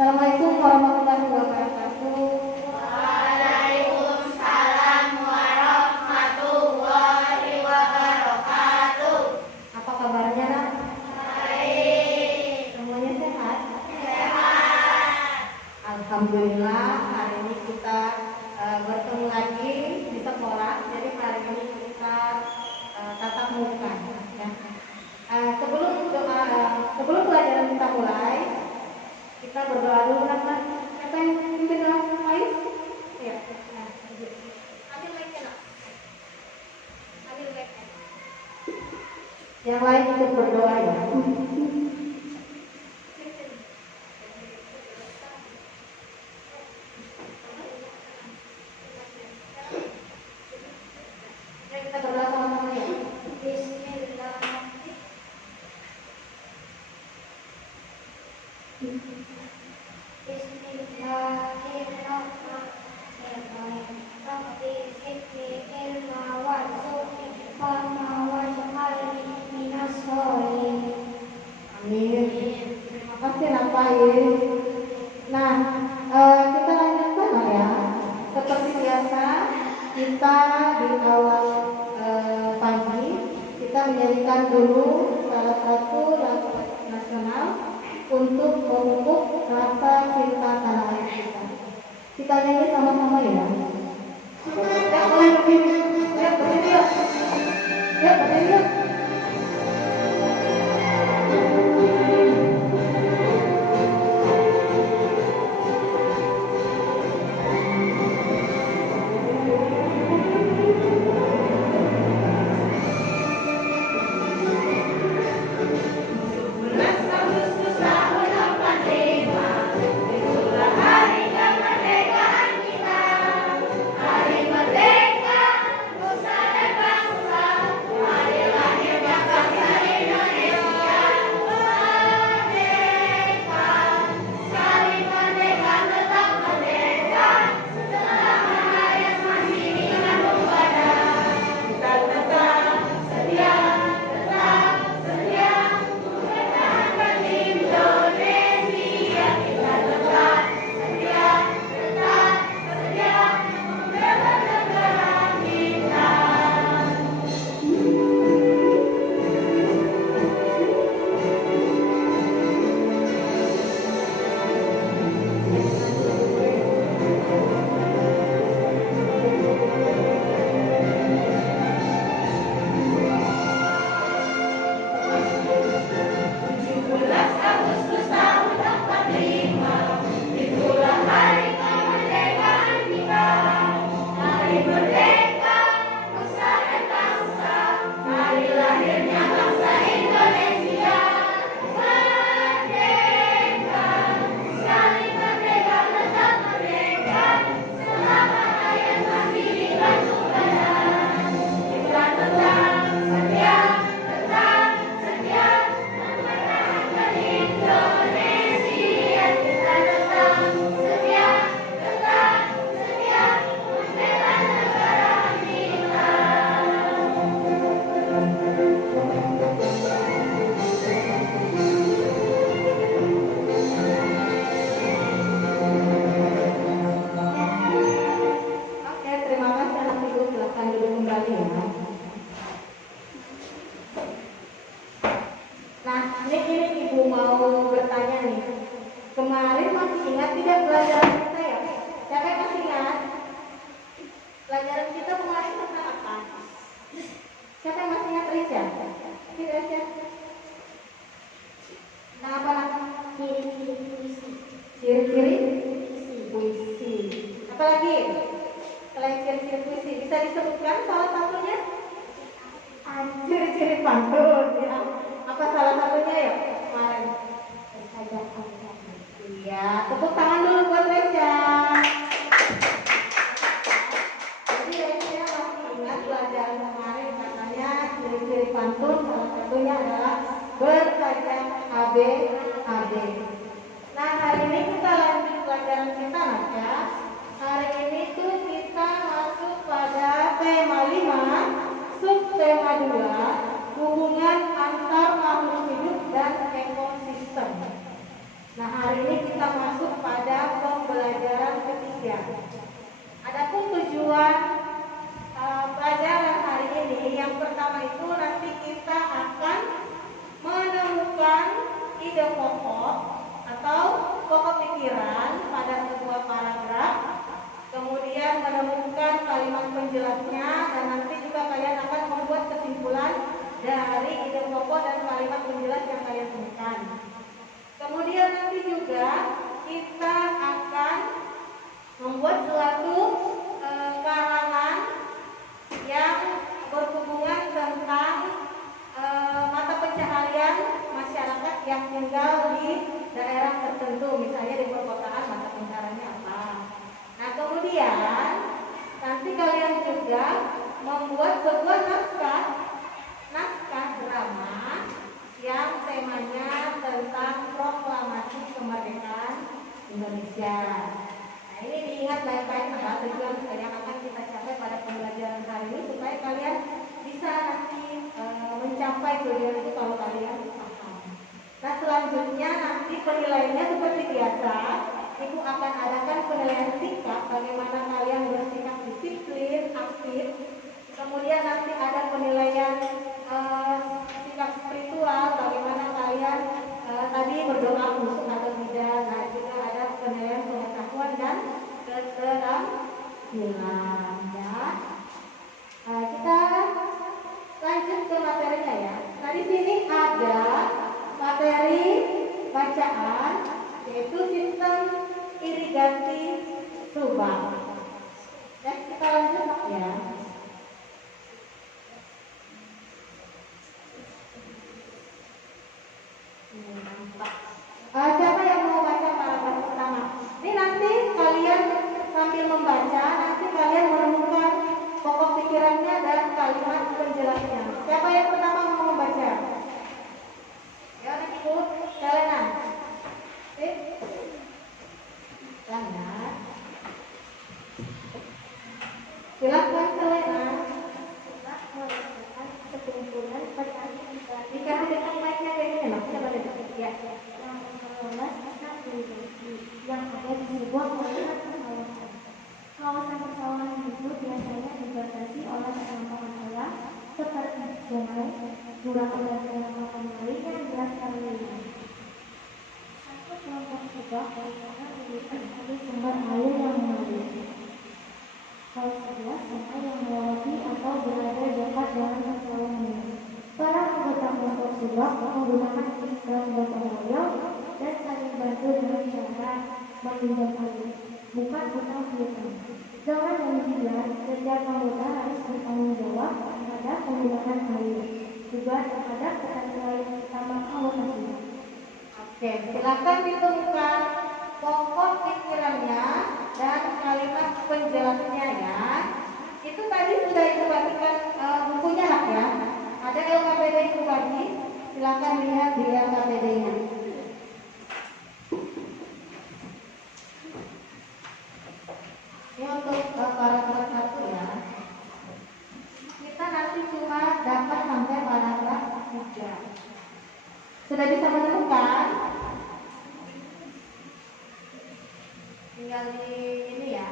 Assalamualaikum warahmatullahi wabarakatuh. Waalaikumsalam warahmatullahi wabarakatuh. Apa kabarnya, Nak? Baik. Semuanya sehat? Sehat. Alhamdulillah, hari ini kita bertemu lagi di sekolah. Jadi hari ini kita tatap muka. Ya. Sebelum pelajaran kita mulai, kita berdoa dulu, Nak. Siapa yang pimpin doa? Baik? Ya. Nah, ambil mic-nya, Nak. Ambil mic-nya. Yang lain ikut berdoa ya. Ya, kita berdoa sama-sama ya. Amin. Terima kasih Napain. Nah, kita lanjutkan lah ya. Seperti biasa, kita di awal pagi kita menyanyikan dulu salah satu lagu nasional untuk memupuk rasa cinta tanah air kita. Kita nyanyi sama-sama ya. Ya, boleh berdiri. Ya, berdiri yuk. Ya, berdiri yuk. Ciri-ciri puisi. Apalagi? Selain ciri-ciri puisi, bisa disebutkan salah satunya? Ciri-ciri pantun. Ya. Apa salah satunya ya? Kemarin. Iya, tepuk tangan dulu buat Resya. Jadi Resya masih ingat pelajaran kemarin katanya ciri-ciri pantun salah satunya adalah bersajak AB. Nah, hari ini kita lanjut pelajaran kita, Mas ya. Hari ini tuh kita masuk pada tema 5, subtema 2, hubungan antar makhluk hidup dan ekosistem. Nah, hari ini kita masuk pada pembelajaran ketiga. Adapun tujuan pelajaran hari ini, yang pertama itu nanti kita akan menemukan ide pokok atau pokok pikiran pada sebuah paragraf, kemudian menemukan kalimat penjelasnya, dan nanti juga kalian akan membuat kesimpulan dari ide pokok dan kalimat penjelas yang kalian temukan. Kemudian nanti juga kita akan membuat suatu karangan yang berhubungan tentang mata pencaharian masyarakat yang tinggal di daerah tertentu, misalnya di perkotaan mata pencahariannya apa. Nah, kemudian nanti kalian juga membuat sebuah naskah drama yang temanya tentang proklamasi kemerdekaan Indonesia. Nah, ini diingat baik-baik adalah tujuan yang akan kita capai pada pembelajaran hari ini, supaya kalian bisa nanti mencapai tujuan itu kalau kalian paham. Nah, selanjutnya nanti penilaiannya seperti biasa, Ibu akan adakan penilaian sikap, bagaimana kalian bersikap disiplin, aktif. Kemudian nanti ada penilaian sikap spiritual, bagaimana kalian tadi berdoa khusus atau tidak. Nah, juga ada penilaian pengetahuan dan keterampilan. Ya. Kita lanjut ke materinya ya. Nah, di sini ada materi bacaan, yaitu sistem irigasi Subang. Dan kita lanjut ya. Siapa yang mau baca paragraf pertama? Ini nanti kalian sambil membaca, nanti kalian menemukan pokok pikirannya dan kalimat penjelasnya. Siapa yang pertama mau membaca? Ya, Ibu Selena. Lanjut. Silakan Selena. Kesimpulan pertanyaan Jika ada mic-nya kayak gini loh, coba lihat. Ya. yang mengelola sistem irigasi yang ada di sebuah kawasan persawahan. Kawasan persawahan itu biasanya dibatasi oleh penambangan alam seperti sungai, jurang dan penambangan lain yang berasal dari satu kelompok subak merupakan irisan dari sumber air yang mengalir. Kalau sebelah sungai yang melewati atau berada dekat dengan persawahan ini. Para anggota kelompok subak menggunakan istilah gotong royong dan saling bantu dengan cara meminjam air, bukan utang piutang. Dengan demikian, setiap anggota harus bertanggung jawab terhadap penggunaan air, juga terhadap petani lain sama anggota subak. Oke, silakan ditemukan pokok pikirannya dan kalimat penjelasnya ya. Itu tadi sudah dibagikan bukunya lah ya. Ada LKPD itu bagi, silakan lihat di LKPD-nya. Ini untuk paragraf 1 ya. Kita nanti cuma dapat sampai paragraf 3. Sudah bisa menemukan? Tinggal di ini ya.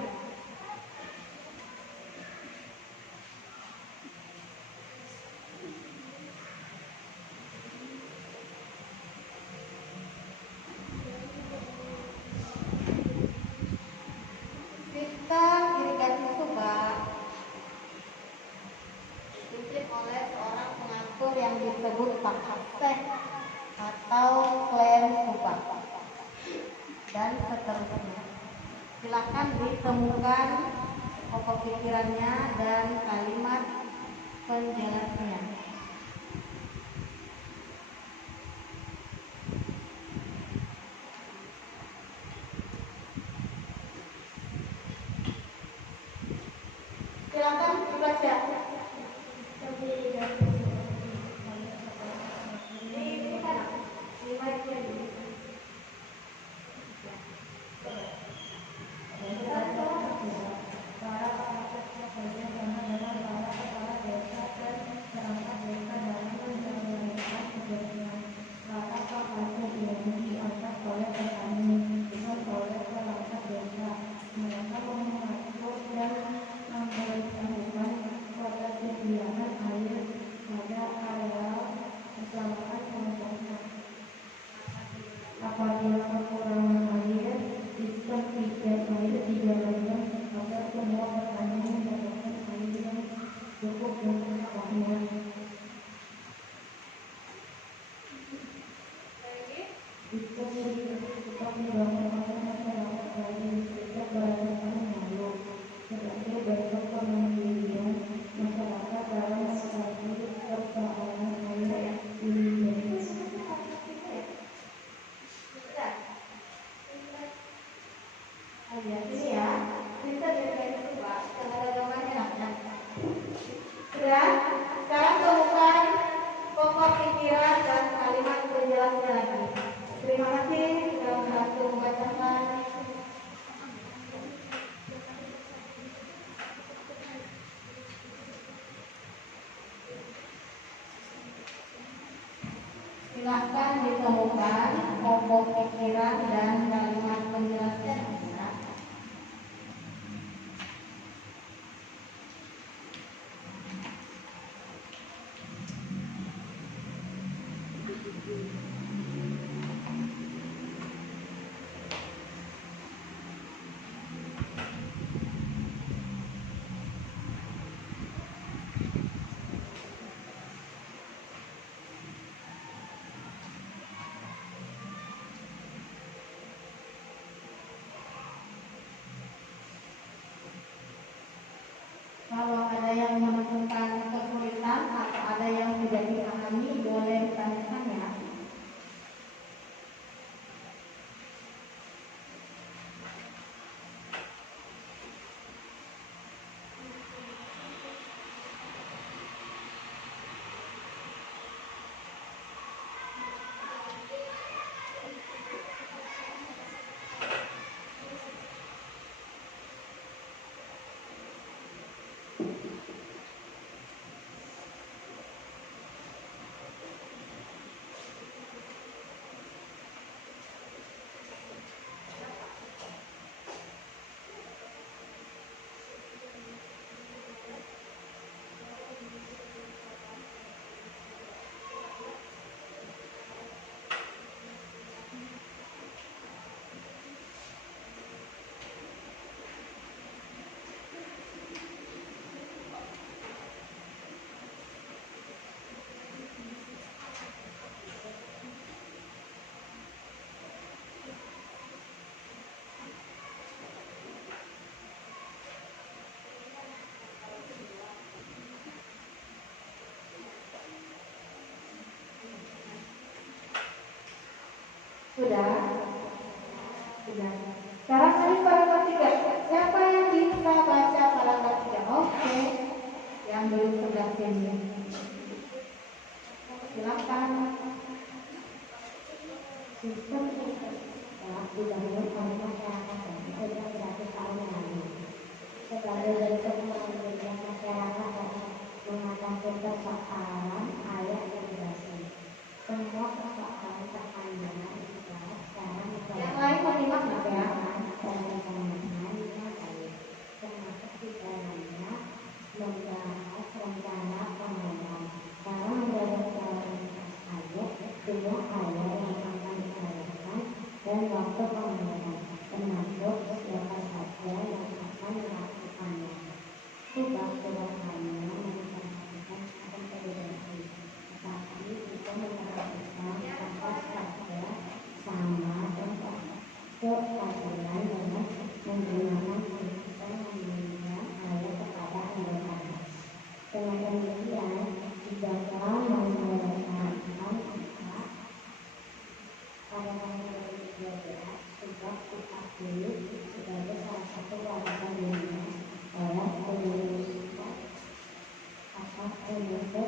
Sistem irigasi Subang dipimpin oleh seorang pengatur yang disebut Pak Kapsek atau klan Subang dan seterusnya. Silakan ditemukan pokok pikirannya dan kalimat penjelasnya. Silakan dibaca. Ini kan mic-nya dulu. Para pengajar kerja sama dengan para kepala desa dan perangkat Lihat ini ya. Bisa dilihat coba. Jangan ada gambarnya namanya. Sudah. Sekarang temukan pokok pikiran dan kalimat penjelasnya lagi. Terima kasih sudah membantu membacakan. Silakan ditemukan pokok pikiran dan kalimat penjelasnya. Kalau ada yang menemukan kesulitan atau ada yang tidak dipahami, boleh ditanyakan ya. Sudah? Sudah. Sekarang tadi paragraf 3. Siapa yang bisa baca paragraf 3? Oke. Yang belum sebelah sini. Silakan. Sistem telah dibangun oleh masyarakat sejak beratus tahun lalu. Sebagai bentuk pengabdian masyarakat dapat mengatasi persoalan ayat dan basi. Semua persoalan terpanjang secara Yang lain mau nyimak nggak ya? dan rencanakan yang baik, termasuk di dalamnya membahas rencana pembangunan. Dalam beberapa ayat, dua ayat yang akan dijalankan dan waktu pembangunan, termasuk siapa saja yang akan melakukannya. Sebab sederhana memperhatikan akan perbedaan, tetapi juga memperhatikan atas saja sama dan keadilan dengan menggunakan prinsip memberikan ayat kepada anggotanya. Dengan demikian, dijaga menyelesaikan pada tahun 2012 sebab diakui sebagai salah satu warisan dunia oleh Universitas Indonesia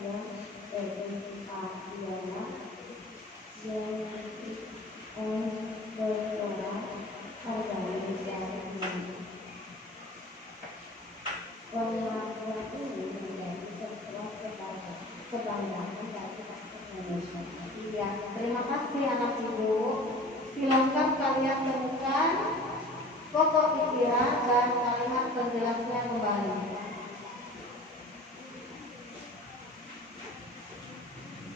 yang Edukasiana yang bergerak organisasi. Pengakuan ini menjadi sebuah kebanggaan bagi Indonesia. Iya, terima kasih anak ibu. Silakan kalian temukan pokok pikiran dan kalimat penjelasnya kembali.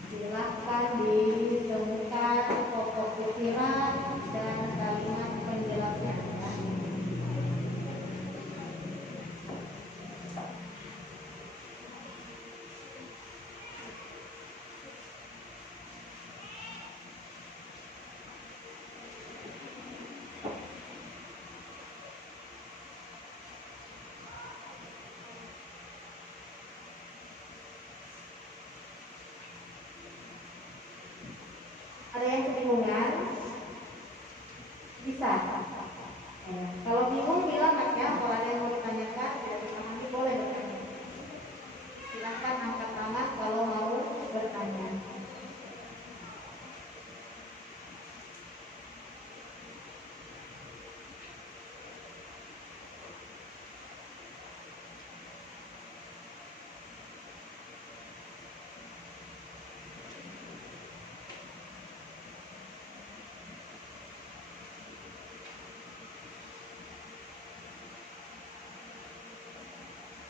Silakan ditemukan pokok pikiran dan kalimat penjelasnya. Ada yang kebingungan? Bisa? Kalau bingung bilang Mas ya, kalau ada yang mau ditanyakan tidak dipahami boleh bertanya. Silakan angkat tangan kalau mau bertanya.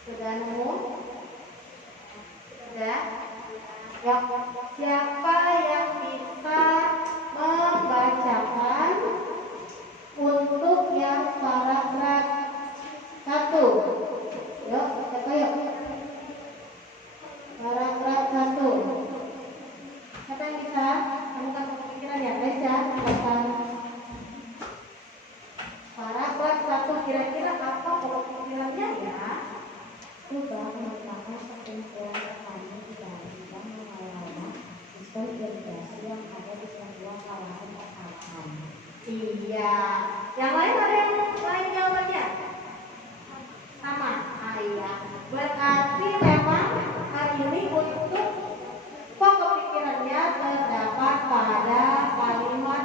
Sudah nemu? Sudah? Ya, siapa yang bisa membacakan untuk yang paragraf 1? Yuk, siapa yuk? Paragraf 1. Siapa yang bisa? Kamu kan kepikiran ya, baca, silakan. Paragraf 1 kira-kira apa kalau pikirannya ya? Coba merupakan kesimpulan pertama dari bidang mengelola sistem irigasi yang ada di sebuah kawasan persawahan. Iya. Yang lain ada yang lain jawabannya? Sama. Iya. Berarti memang hari ini untuk pokok pikirannya terdapat pada kalimat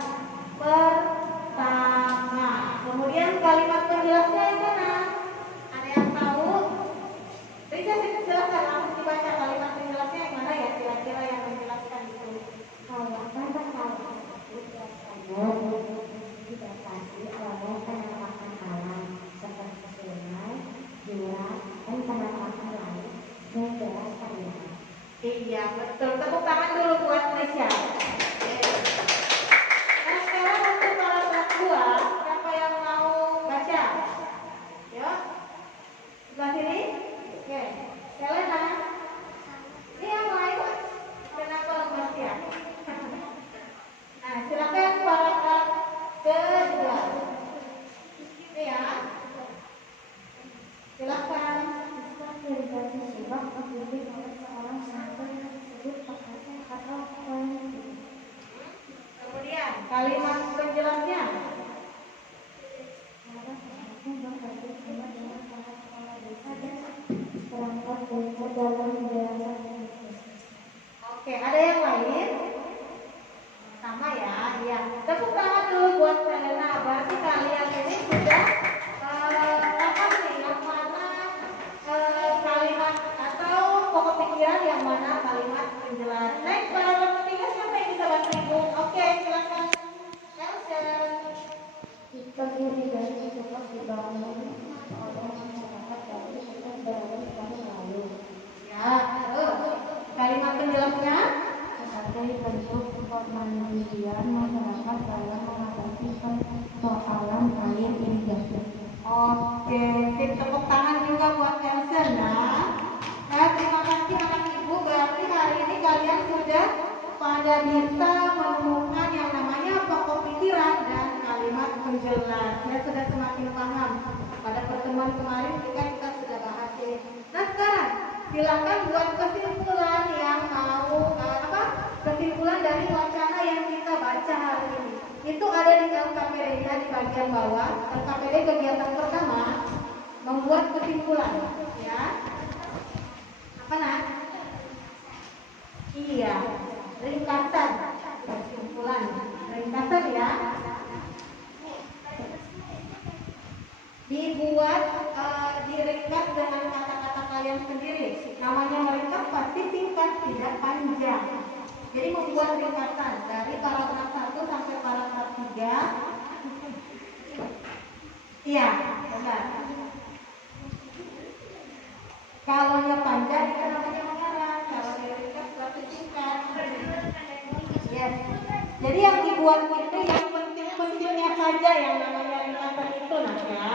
pertama. Kemudian kalimat penjelasnya yang mana? Ada yang tahu? Bisa silakan langsung dibaca kalimat penjelasnya yang mana ya kira-kira yang menjelaskan itu. Kawasan persawahan itu biasanya dibatasi oleh penampakan alam seperti sungai, jurang, dan penampakan lain yang jelas terlihat. Iya, betul. Tepuk tangan dulu buat Malaysia. Nah, sekarang untuk paragraf 2, siapa yang mau baca? Yuk. Sebelah sini. Oke. Selena. Ini yang lain. Kenapa lepas ya? Nah, silakan paragraf kedua. Ini ya. Silakan. Irigasi subak dipimpin oleh seorang senator yang disebut pekerja atau peneliti. Kemudian kalimat penjelasnya. Para peserta bekerja sama dengan para kepala desa dan perangkat desa dalam menjalankan bisnis. Oke, ada yang lain? Sama ya, iya. Tepuk tangan dulu buat Selena. Berarti kalian ini sudah apa sih? Yang mana kalimat atau pokok pikiran yang mana kalimat penjelas. Next, paragraf ketiga siapa yang bisa bantu ibu? Oke, silakan. Nelson. Sistem irigasi subak dibangun oleh masyarakat dari sekitar berabad tahun lalu Ya, terus kalimat penjelasnya. sebagai bentuk pemandirian masyarakat dalam mengatasi persoalan air irigasi. Oke, sip, tepuk tangan juga buat Nelson ya. Terima kasih anak ibu. Berarti hari ini kalian sudah pada bisa menemukan yang namanya pokok pikiran dan kalimat penjelas. Saya sudah semakin paham. Pada pertemuan kemarin kita sudah bahas ini. Nah sekarang silakan buat kesimpulan yang mau kesimpulan dari wacana yang kita baca hari ini. Itu ada di LKPD-nya di bagian bawah. LKPD kegiatan pertama membuat kesimpulan, ya. Apa nak? Iya, ringkasan kesimpulan, ringkasan ya. Dibuat diringkas dengan kata-kata kalian sendiri. Namanya meringkas pasti singkat, tidak panjang. Jadi membuat ringkasan dari paragraf 1 sampai paragraf 3. Iya, benar. Kalau yang panjang itu namanya mengarang, kalau diringkas berarti singkat. Yes. Jadi yang dibuat itu yang penting-pentingnya saja yang namanya ringkasan itu nah ya.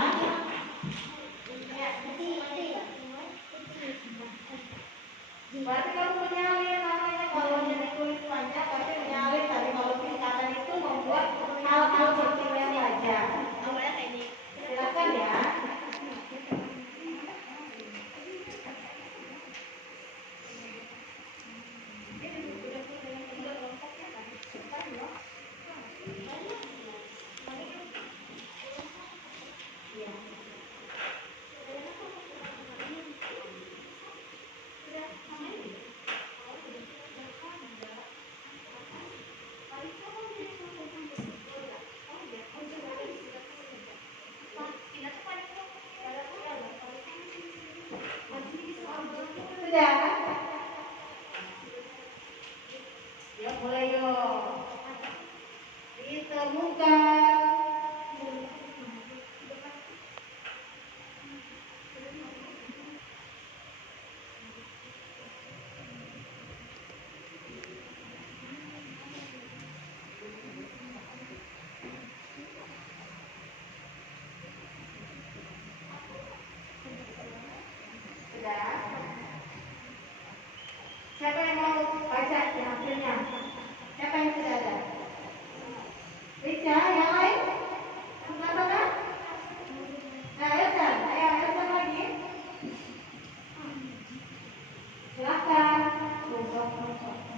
Berarti kamu menyalin namanya kalau jadi tulis panjang pasti menyalin tadi kalau singkatan itu membuat hal-hal pentingnya saja. Silakan ya. mulai yuk. Ditemukan. Sudah. Siapa yang mau baca hasilnya? Siapa yang sudah ada? Rica, yang lain? Kenapa kan? Nah, Elsa, ayo Elsa lagi. Silakan.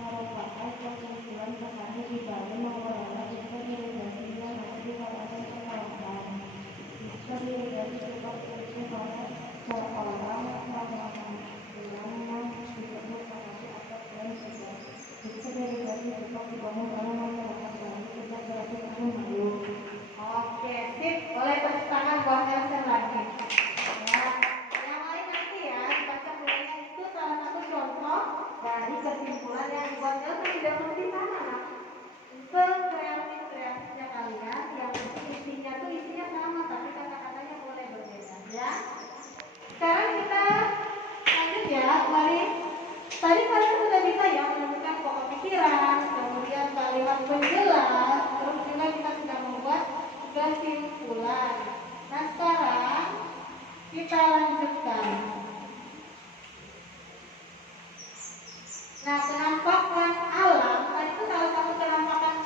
Merupakan kesimpulan petani di Bali mengelola sistem irigasi yang ada di kawasan perbatasan. Sistem irigasi cukup fungsi pada seorang penanaman yang disebut lokasi atau plan saja. Sistem irigasi cukup dibangun oleh masyarakat Bali sejak beratus tahun lalu. Oke, sip. Boleh tepuk tangan buat Elsa lagi. Ya. Yang lain nanti ya, baca bukunya itu salah satu contoh dari kesimpulan yang dibuat Elsa tidak perlu di sana, Nak. Sekreatif-kreatifnya kalian, yang isinya tuh isinya sama, tapi kata-katanya boleh berbeda, ya. Sekarang kita lanjut ya, mari. Tadi kalian sudah bisa ya menemukan pokok pikiran, kemudian kalimat penjelas, terus juga kita sudah membuat kesimpulan. Nah sekarang kita lanjutkan. Nah penampakan alam, tadi itu salah satu penampakan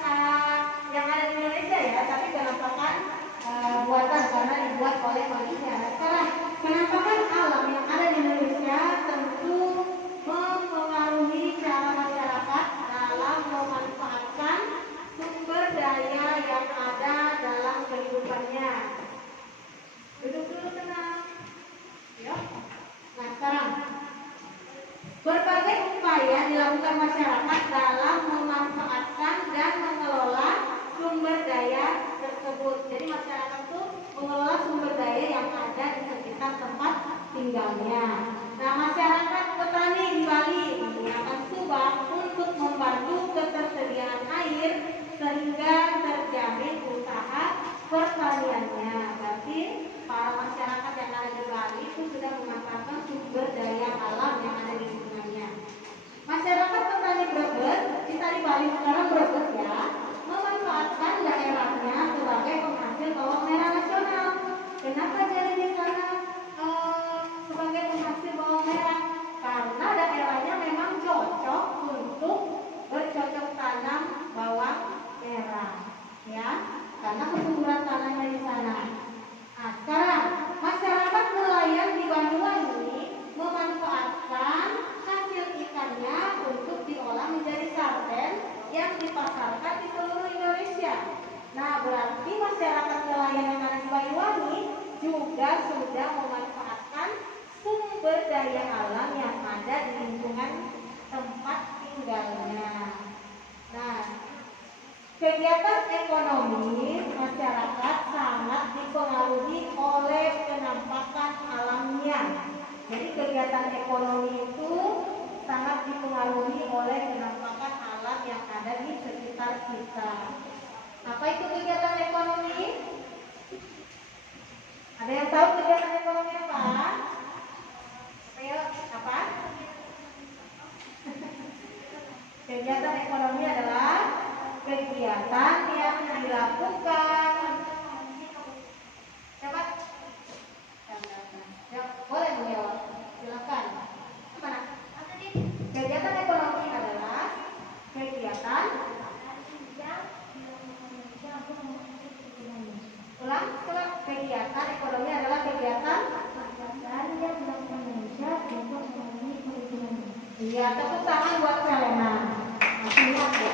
yang ada di Indonesia ya, tapi penampakan buatan karena dibuat oleh manusia. Nah sekarang penampakan alam yang ada di Indonesia tentu mempengaruhi cara masyarakat dalam memanfaatkan sumber daya yang ada dalam kehidupannya. Duduk dulu tenang. Ya. Nah sekarang berbagai upaya dilakukan masyarakat dalam memanfaatkan dan mengelola sumber daya tersebut. Jadi masyarakat itu mengelola sumber daya yang ada di sekitar tempat tinggalnya. Nah masyarakat petani di Bali menggunakan subak untuk membantu ketersediaan air sehingga terjamin usaha pertaniannya. Berarti para masyarakat yang ada di Bali itu sudah memanfaatkan sumber daya alam yang ada di lingkungannya. Masyarakat petani Brebes, kita di Bali sekarang Brebes ya, memanfaatkan daerahnya sebagai penghasil bawang merah nasional. Kenapa jadi di sana sebagai penghasil bawang merah? Karena daerahnya memang cocok untuk bercocok tanam bawang merah, ya, karena kesuburan tanahnya di sana. Nah, sekarang masyarakat nelayan di Banyuwangi memanfaatkan hasil ikannya untuk diolah menjadi sarden yang dipasarkan di seluruh Indonesia. Nah, berarti masyarakat nelayan yang ada di Banyuwangi juga sudah memanfaatkan sumber daya alam yang ada di lingkungan tempat tinggalnya. Nah, kegiatan ekonomi masyarakat sangat dipengaruhi oleh penampakan alamnya. Jadi kegiatan ekonomi itu sangat dipengaruhi oleh penampakan alam yang ada di sekitar kita. Apa itu kegiatan ekonomi? Ada yang tahu kegiatan ekonomi apa? Ayo, apa? Kegiatan ekonomi adalah kegiatan yang dilakukan. Coba. Ya, boleh menjawab. Silakan. Mana? Kegiatan ekonomi adalah kegiatan ulang. Kegiatan ekonomi adalah kegiatan yang dilakukan Indonesia untuk memenuhi kebutuhan. Iya, tepuk tangan buat Selena. Ingat ya,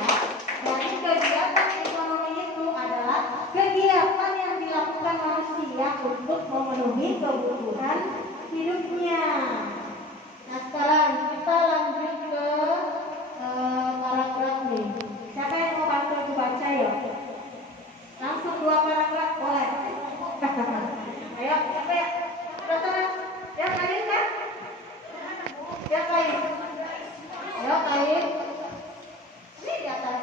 jadi kegiatan ekonomi itu adalah kegiatan yang dilakukan manusia untuk memenuhi kebutuhan hidupnya. Nah sekarang kita lanjut ke paragraf nih. Siapa yang mau bantu baca ya? Langsung 2 paragraf boleh. Ayo, siapa ya? Sana, yang lain kan? Yang lain. Ayo, lain. Ini di atas.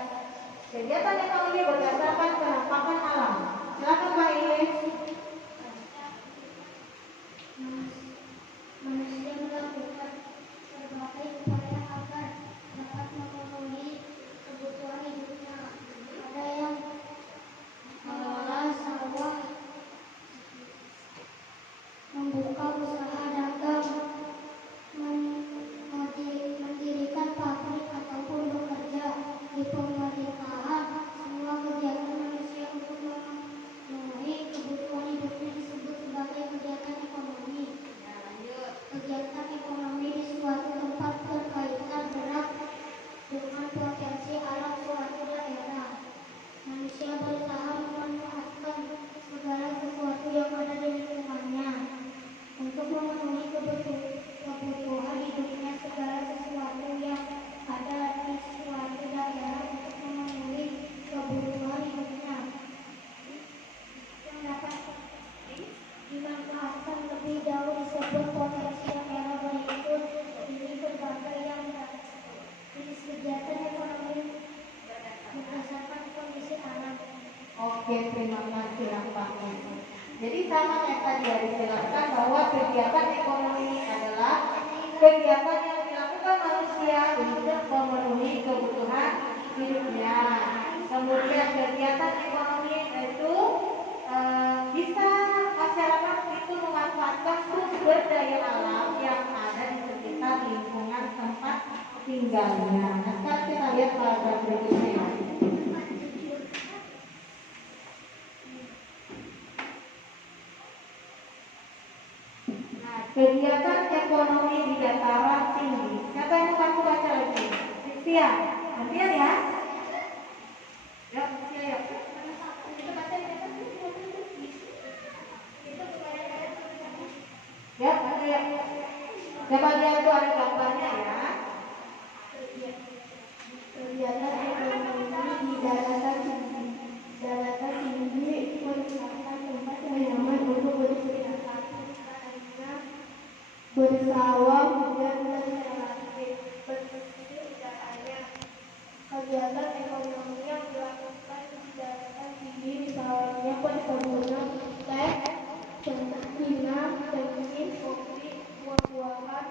sama yang tadi dijelaskan bahwa kegiatan ekonomi adalah kegiatan yang dilakukan manusia untuk memenuhi kebutuhan hidupnya. Kemudian kegiatan ekonomi itu bisa masyarakat itu memanfaatkan sumber daya alam yang ada di sekitar lingkungan tempat tinggalnya. Nah, sekarang kita lihat paragraf berikutnya ya. Nah, kegiatan ekonomi di dataran tinggi. Siapa yang mau aku baca lagi? Sia, gantian ya. Ya, Sia ya. Ya, ada ya. Coba lihat tuh ada gambarnya ya. Kegiatan ekonomi di daratan tinggi. Daratan tinggi merupakan tempat yang nyaman untuk beristirahat, bersawah, hujan dan relatif bersih udaranya. Kegiatan ekonomi yang dilakukan di daratan tinggi misalnya perkebunan teh, pinang, cengkeh, kopi, buah-buahan,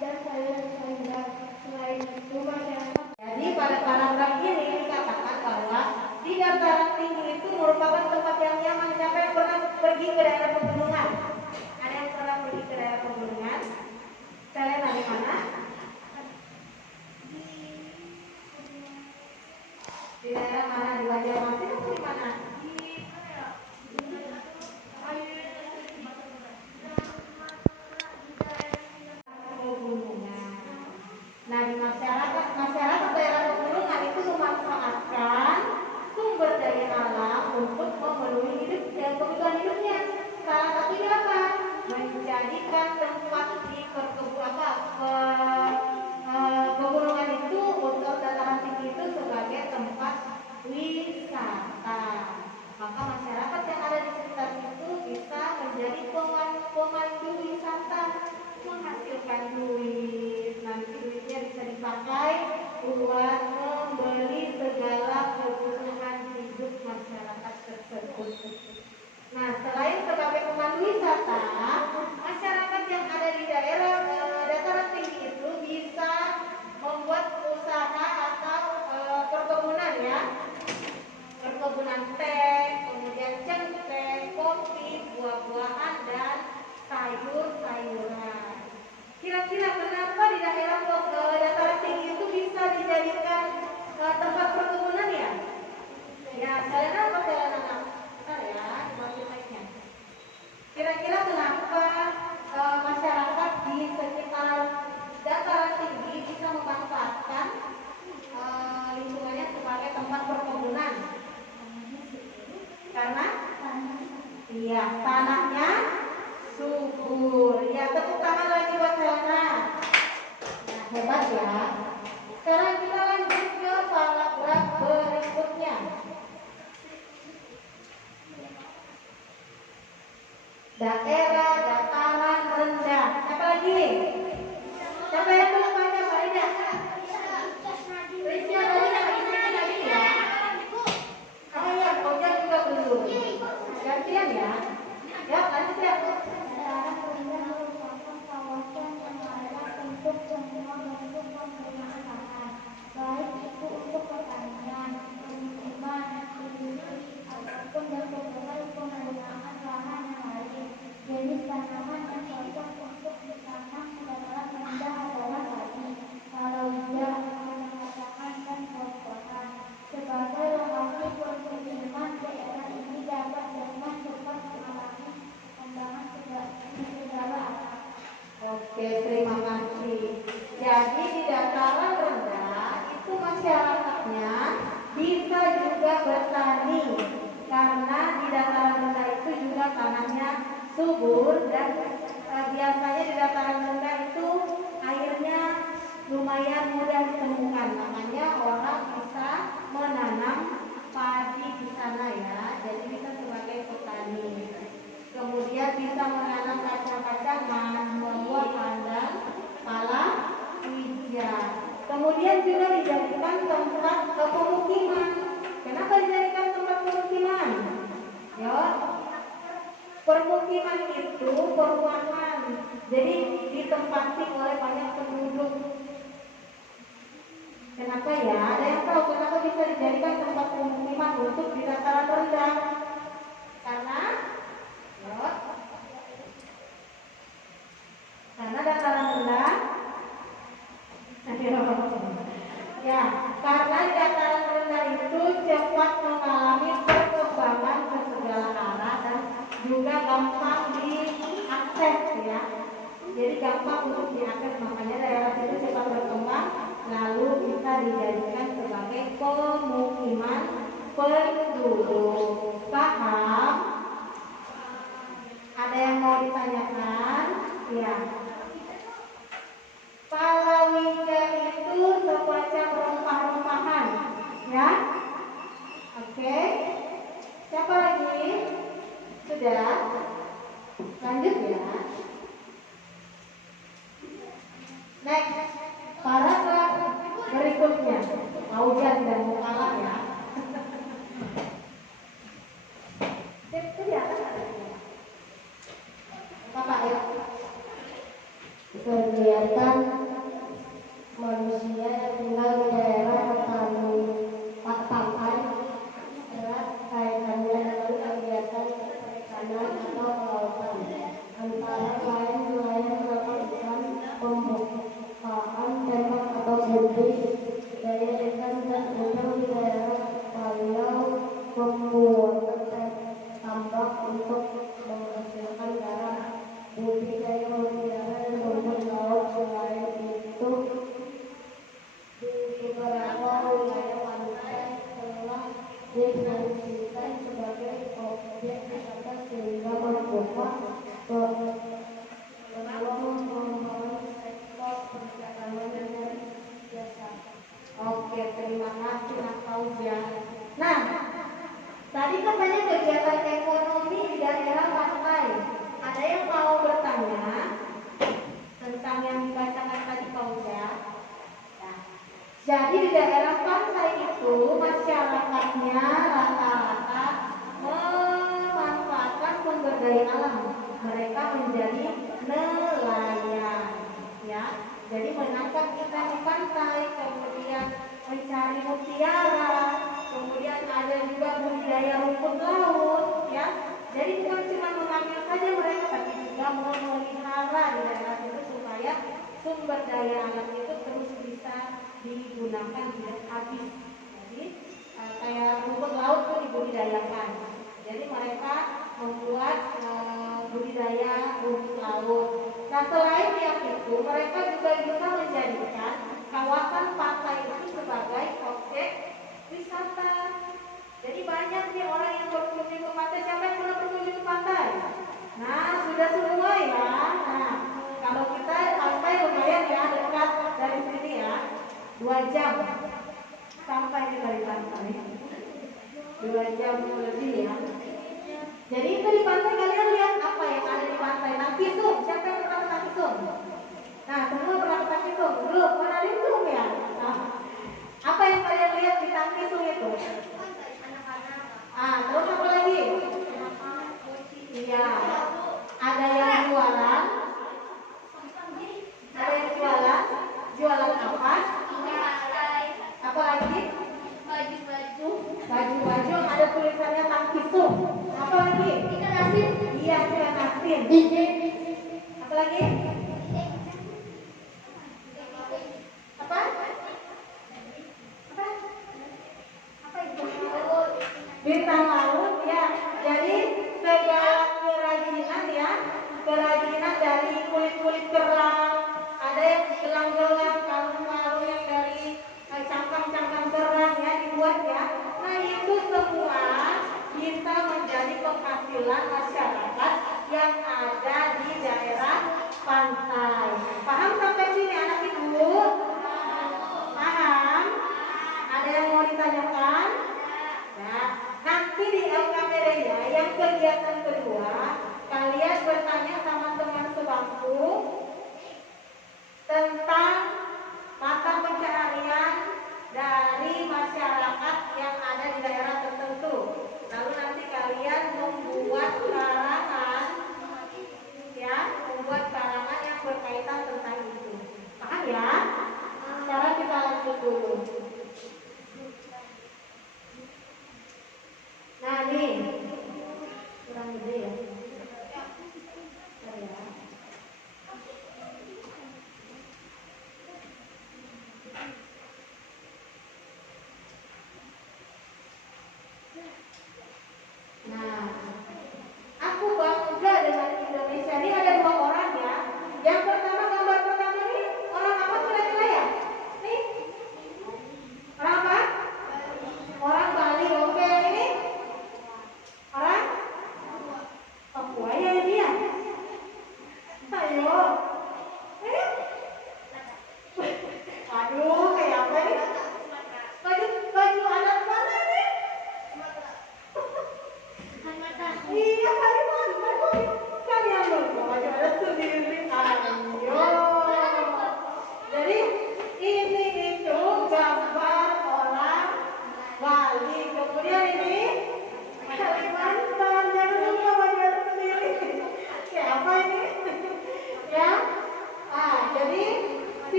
dan sayur-sayuran. Selain itu masyarakat. Jadi pada paragraf ini dikatakan bahwa di dataran tinggi itu merupakan tempat yang nyaman. Siapa yang pernah pergi ke daerah pegunungan? Ada yang pernah pergi ke daerah pegunungan? Kalian dari mana? Di daerah mana? Di Banjarmasin atau di mana? Pegunungan. Nah, di masyarakat daerah pegunungan itu memanfaatkan sumber daya alam untuk memenuhi kebutuhan hidupnya. Salah satunya apa? Menjadikan tempat di pegunungan itu untuk dataran tinggi itu sebagai tempat wisata. Maka masyarakat yang ada di sekitar itu bisa menjadi pemandu wisata, menghasilkan duit. Nanti duitnya bisa dipakai buat membeli segala kebutuhan hidup masyarakat tersebut. Nah, selain sebagai pemandu wisata, masyarakat yang ada di daerah dataran tinggi itu bisa membuat usaha atau perkebunan ya, perkebunan teh, kemudian cengkeh, kopi, buah-buahan dan sayur-sayuran. Kira-kira kenapa di daerah dataran tinggi itu bisa dijadikan tempat perkebunan ya? Ya, kalian apa kalian anak? Bentar ya, dibantu mic-nya. Kira-kira kenapa masyarakat di sekitar dataran tinggi bisa memanfaatkan lingkungannya sebagai tempat perkebunan? Karena iya, tanahnya subur. Ya, tepuk tangan lagi buat Helena. Nah, hebat ya. Sekarang kita lanjut ke paragraf berikutnya. Daerah dataran rendah. Siapa lagi? Siapa yang belum baca Farida? Rizky ada lagi ya? Oh iya, Ojek juga belum. Gantian ya. Ya, lanjut ya. Daerah rendah merupakan kawasan yang layak untuk semua bentuk pemerintahan, baik itu untuk pertanian, pemukiman, industri, ataupun berbagai penggunaan lahan yang lain. Jenis tanaman yang cocok untuk ditanam di dataran rendah adalah padi, palawija, kacang-kacangan, dan buah-buahan. Sebagai lokasi permukiman, daerah ini dapat dengan cepat mengalami perkembangan segala arah. Oke, terima kasih. Jadi di dataran rendah itu masyarakatnya bisa juga bertani karena di dataran rendah itu juga tanahnya subur dan biasanya di dataran rendah itu airnya lumayan mudah ditemukan. Makanya orang bisa menanam padi di sana ya. Jadi bisa sebagai petani. Kemudian bisa menanam kacang-kacangan, buah-buahan dan palawija. Kemudian juga dijadikan tempat pemukiman. Kenapa dijadikan tempat pemukiman? Ya, permukiman pemukiman itu perumahan, jadi ditempati oleh banyak penduduk. Kenapa ya? Ada yang tahu kenapa bisa dijadikan tempat pemukiman untuk di dataran rendah? Karena dataran rendah. Ya, karena di dataran rendah itu cepat mengalami perkembangan ke segala arah dan juga gampang diakses ya. Jadi gampang untuk diakses, makanya daerah itu cepat berkembang, lalu bisa dijadikan sebagai pemukiman penduduk. Paham? Ada yang mau ditanyakan? Ya. Palawija itu semacam rempah-rempahan, ya. Oke. Siapa lagi? Sudah? Lanjut ya. Next, paragraf berikutnya. Aujan dan mukalaf ya. Bapak ya. Kegiatan manusia yang tinggal di daerah pantai erat kaitannya dengan kegiatan perikanan atau kelautan, antara lain menangkap ikan, pembukaan tembak atau budidaya ikan dan udang di daerah Riau, pembuatan tambak untuk menghasilkan garam, budidaya melihara rumput laut. Selain itu, di beberapa wilayah pantai telah difungsikan sebagai objek wisata sehingga membuka peluang pengembangan sektor perikanan dan jasa. Oke, terima kasih Mas Fauzan. Nah, tadi kan banyak kegiatan ekonomi di daerah pantai. Ada yang mau bertanya tentang yang dibacakan tadi Fauzan? Nah, jadi di daerah pantai itu masyarakatnya rata-rata memanfaatkan sumber daya alam. Mereka menjadi nelayan, ya. Jadi menangkap ikan di pantai, kemudian mencari mutiara, kemudian ada juga budidaya rumput laut, ya. Jadi bukan cuma mengambil saja mereka, tapi juga memelihara di daerah itu supaya sumber daya alam itu terus bisa digunakan tidak habis. Jadi kayak rumput laut itu dibudidayakan. Jadi mereka membuat budidaya rumput laut. Nah, selain yang itu, mereka juga bisa menjadikan kawasan pantai itu sebagai objek wisata. Jadi banyak nih orang yang berkunjung ke pantai. Siapa yang pernah berkunjung ke pantai? Nah, sudah semua ya. Nah, kalau kita pantai lumayan ya, dekat dari sini ya, 2 jam sampai kita di pantai. 2 jam lebih ya. Jadi itu di pantai kalian lihat apa yang ada di pantai? Nakisung. Siapa yang pernah ke Nakisung? Nah, semua pernah ke Nakisung. Belum pernah Nakisung ya? Nah, apa yang kalian lihat di Nakisung itu? Terus apa lagi? Iya. Ada yang jualan. Ada yang jualan. Jualan apa? Apa lagi? Baju-baju ada tulisannya Nakisung. Apa lagi? Ikan asin. Iya, ikan asin. Apa lagi? Apa? Apa itu? Bintang laut ya. Jadi segala kerajinan ya, kerajinan dari kulit-kulit kerang, ada yang gelang-gelang, kalung-kalung yang dari cangkang-cangkang kerang ya dibuat ya. Nah, itu semua bisa menjadi penghasilan masyarakat yang ada di daerah pantai. Paham sampai sini anak ibu? Paham? Ada yang mau ditanyakan? Nah, nanti di LKPD ya, yang kegiatan kedua, kalian bertanya sama teman sebangku tentang mata pencaharian dari masyarakat yang ada di daerah tertentu. Lalu nanti kalian membuat karangan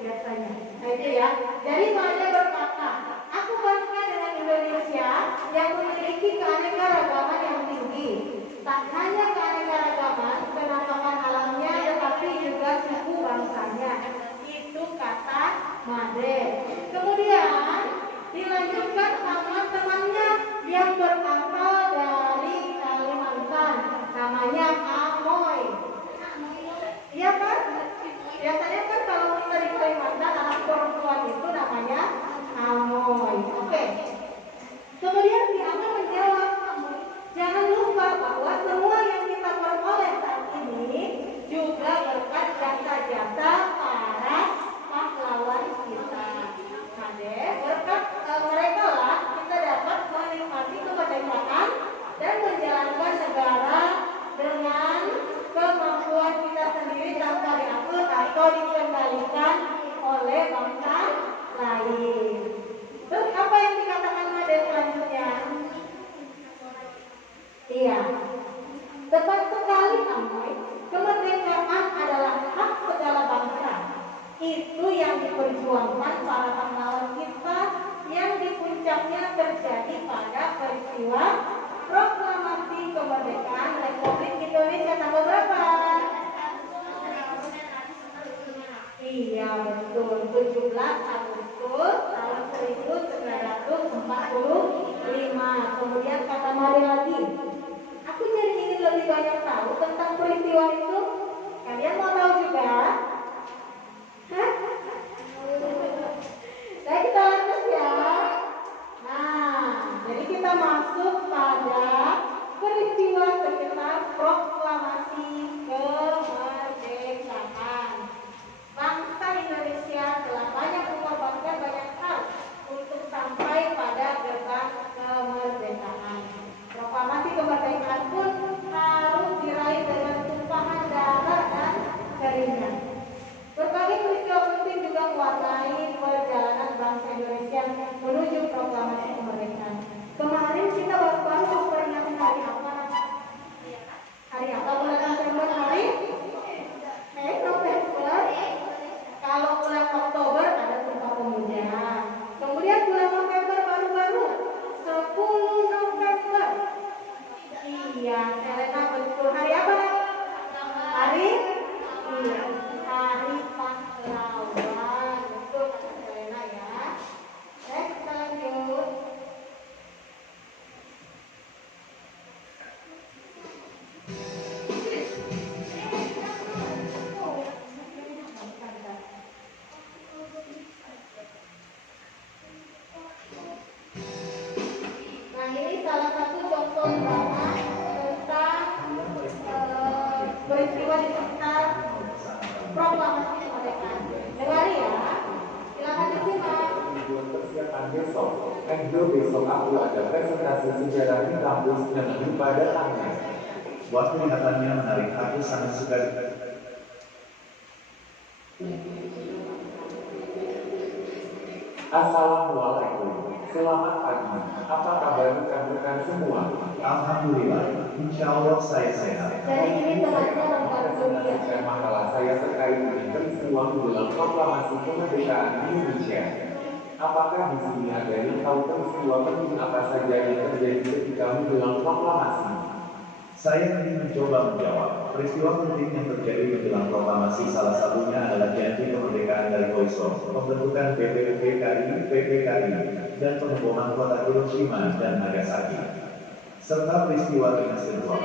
biasanya. Nah itu ya. Jadi Made berkata, aku bangga dengan Indonesia yang memiliki keanekaragaman yang tinggi. Tak hanya keanekaragaman penampakan alamnya, tetapi juga suku bangsanya. Itu kata Made. Kemudian dilanjutkan sama temannya yang berasal dari Kalimantan, namanya Amoy. Iya kan? Biasanya kan kalau kita di Kalimantan anak perempuan itu namanya Amoy. Oke. Kemudian si Amoy menjawab, jangan lupa bahwa semua yang kita peroleh saat ini juga berkat jasa-jasa para pahlawan kita. Made, berkat mereka lah kita dapat menikmati kemerdekaan dan menjalankan negara dengan kemampuan kita sendiri tanpa diatur atau dikendalikan oleh bangsa lain. Terus apa yang dikatakan Made selanjutnya? Iya, tepat sekali Amoy. Kemerdekaan adalah hak segala bangsa. Itu yang diperjuangkan para pahlawan kita yang di puncaknya terjadi pada peristiwa proklamasi kemerdekaan Republik Indonesia tanggal berapa? Iya betul, 17 Agustus tahun 1945. Kemudian kata Made lagi, aku jadi ingin lebih banyak tahu tentang peristiwa itu. Kalian mau tahu juga? Hah? Nah kita lanjut ya. Nah, jadi kita masuk pada peristiwa sekitar proklamasi kemerdekaan. Bangsa Indonesia telah banyak mengorbankan banyak hal untuk sampai pada gerbang kemerdekaan. Proklamasi kemerdekaan pun harus diraih dengan tumpahan darah dan keringat. Berbagai peristiwa penting juga mewarnai perjalanan bangsa Indonesia menuju proklamasi kemerdekaan. Kemarin kita baru memperingati hari apa? Hari apa bulan Desember hari? November. Kalau bulan Oktober ada Sumpah Pemuda. Kemudian bulan November baru-baru 10 November. Iya, Selena betul. Hari apa? Hari? Iya, Hari Pahlawan. Betul kata Selena ya. Next lanjut. Nah ini salah satu contoh drama tentang peristiwa di sekitar proklamasi kemerdekaan. Dengar ya, silakan disimak. Tujuan persiapan besok, besok aku ada presentasi sejarah di kampus yang pada tangga. Buat kelihatannya menarik, aku sangat suka. Assalamualaikum, selamat pagi. Apa kabar rekan-rekan semua? Alhamdulillah, insya Allah saya sehat. Jadi ini temannya membantu dia. Makalah saya terkait dengan peristiwa menjelang proklamasi kemerdekaan Indonesia. Apakah di sini ada yang tahu peristiwa penting apa saja yang terjadi ketika menjelang proklamasi? Saya ingin mencoba menjawab. Peristiwa penting yang terjadi menjelang proklamasi salah satunya adalah janji kemerdekaan dari Hoiso, pembentukan PPKI, dan pengeboman kota Hiroshima dan Nagasaki, serta peristiwa dinasti Trump.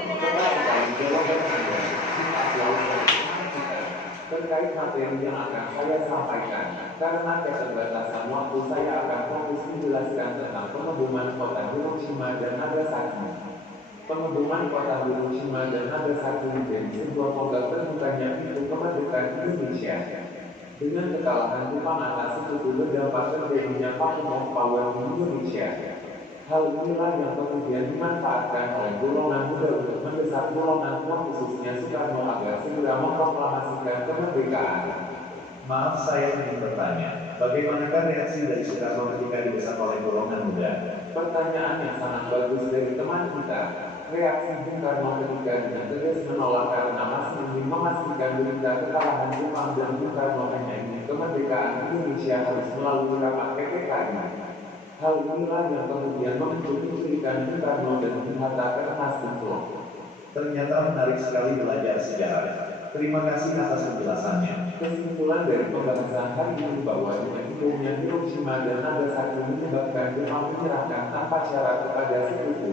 Terkait materi yang akan saya sampaikan, karena keterbatasan waktu saya akan fokus menjelaskan tentang pengeboman kota Hiroshima dan Nagasaki. Pengeboman kota Hiroshima dan Nagasaki menjadi sebuah tonggak terbukanya pintu kemerdekaan Indonesia. Dengan kekalahan Jepang atas sekutu berdampak terjadinya Papua Power di Indonesia. Hal inilah yang kemudian dimanfaatkan oleh golongan muda untuk mendesak golongan tua khususnya Soekarno agar segera memproklamasikan kemerdekaan. Maaf, saya ingin bertanya, bagaimanakah reaksi dari Soekarno ketika didesak oleh golongan muda? Pertanyaan yang sangat bagus dari teman kita. Reaksi Bung Karno ketika dengan tegas menolak karena masih ingin memastikan berita kekalahan Jepang dan Bung Karno hanya ingin kemerdekaan Indonesia harus melalui rapat PPKI. Hal inilah yang kemudian memicu penculikan Bung Karno dan Bung Hatta ke Nasdem. Ternyata menarik sekali belajar sejarah. Terima kasih atas penjelasannya. Kesimpulan dari pembahasan hari ini bahwa dengan hidupnya Hiroshima dan Nagasaki menyebabkan Jepang menyerahkan tanpa syarat kepada sekutu.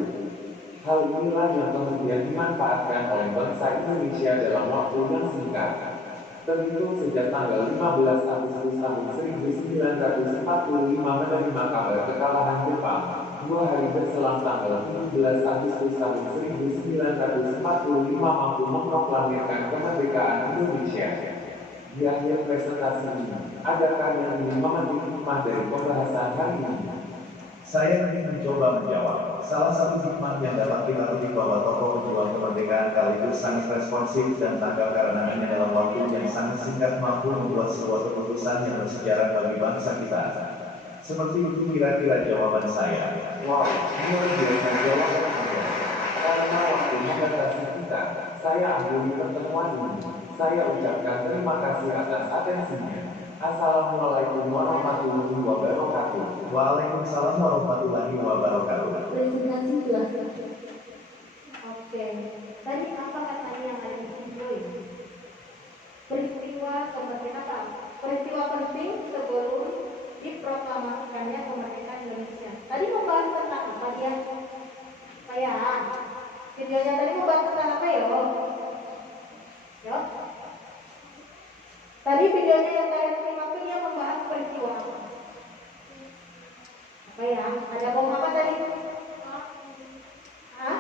Hal inilah yang kemudian dimanfaatkan oleh bangsa Indonesia dalam waktu yang singkat. Terhitung sejak tanggal 15 Agustus tahun 1945 menerima kabar kekalahan Jepang. 2 hari berselang tanggal 17 Agustus tahun 1945 mampu memproklamirkan kemerdekaan Indonesia. Di akhir presentasi ini, adakah yang ingin memetik hikmah dari pembahasan hari ini? Saya ingin mencoba menjawab. Salah satu hikmah yang dapat kita petik bahwa tokoh pejuang kemerdekaan kali itu sangat responsif dan tanggap karena hanya dalam waktu yang sangat singkat mampu membuat sebuah keputusan yang bersejarah bagi bangsa kita. Seperti itu kira-kira jawaban saya. Wow, luar biasa jawaban Anda. Karena waktu membatasi kita, saya akhiri pertemuan ini. Saya ucapkan terima kasih atas atensinya. Assalamualaikum warahmatullahi wabarakatuh. Waalaikumsalam warahmatullahi wabarakatuh. Presentasi jelas. Oke, tadi apa katanya yang ada di video ini? Peristiwa kemerdekaan. Peristiwa penting sebelum diproklamasikannya kemerdekaan Indonesia. Tadi membahas tentang apa dia? Kayak videonya tadi membahas tentang apa ya? Yo. Tadi videonya yang kalian simak itu dia membahas peristiwa. Apa ya? Ada bom apa tadi? Hah?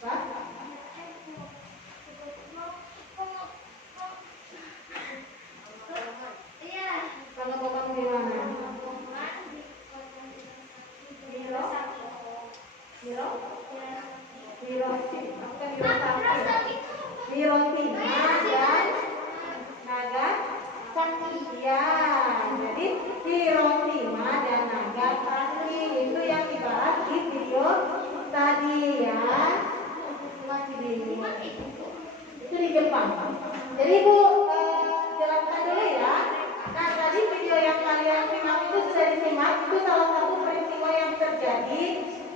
Apa? Iya. Kalau bom di mana? Hiroshima dan Nagasaki. Ya, jadi Hiroshima dan Nagasaki itu yang dibahas di video tadi ya. Masih di itu di Jepang. Jadi Bu jelaskan dulu ya. Nah tadi video yang kalian simak itu sudah disimak, itu salah satu peristiwa yang terjadi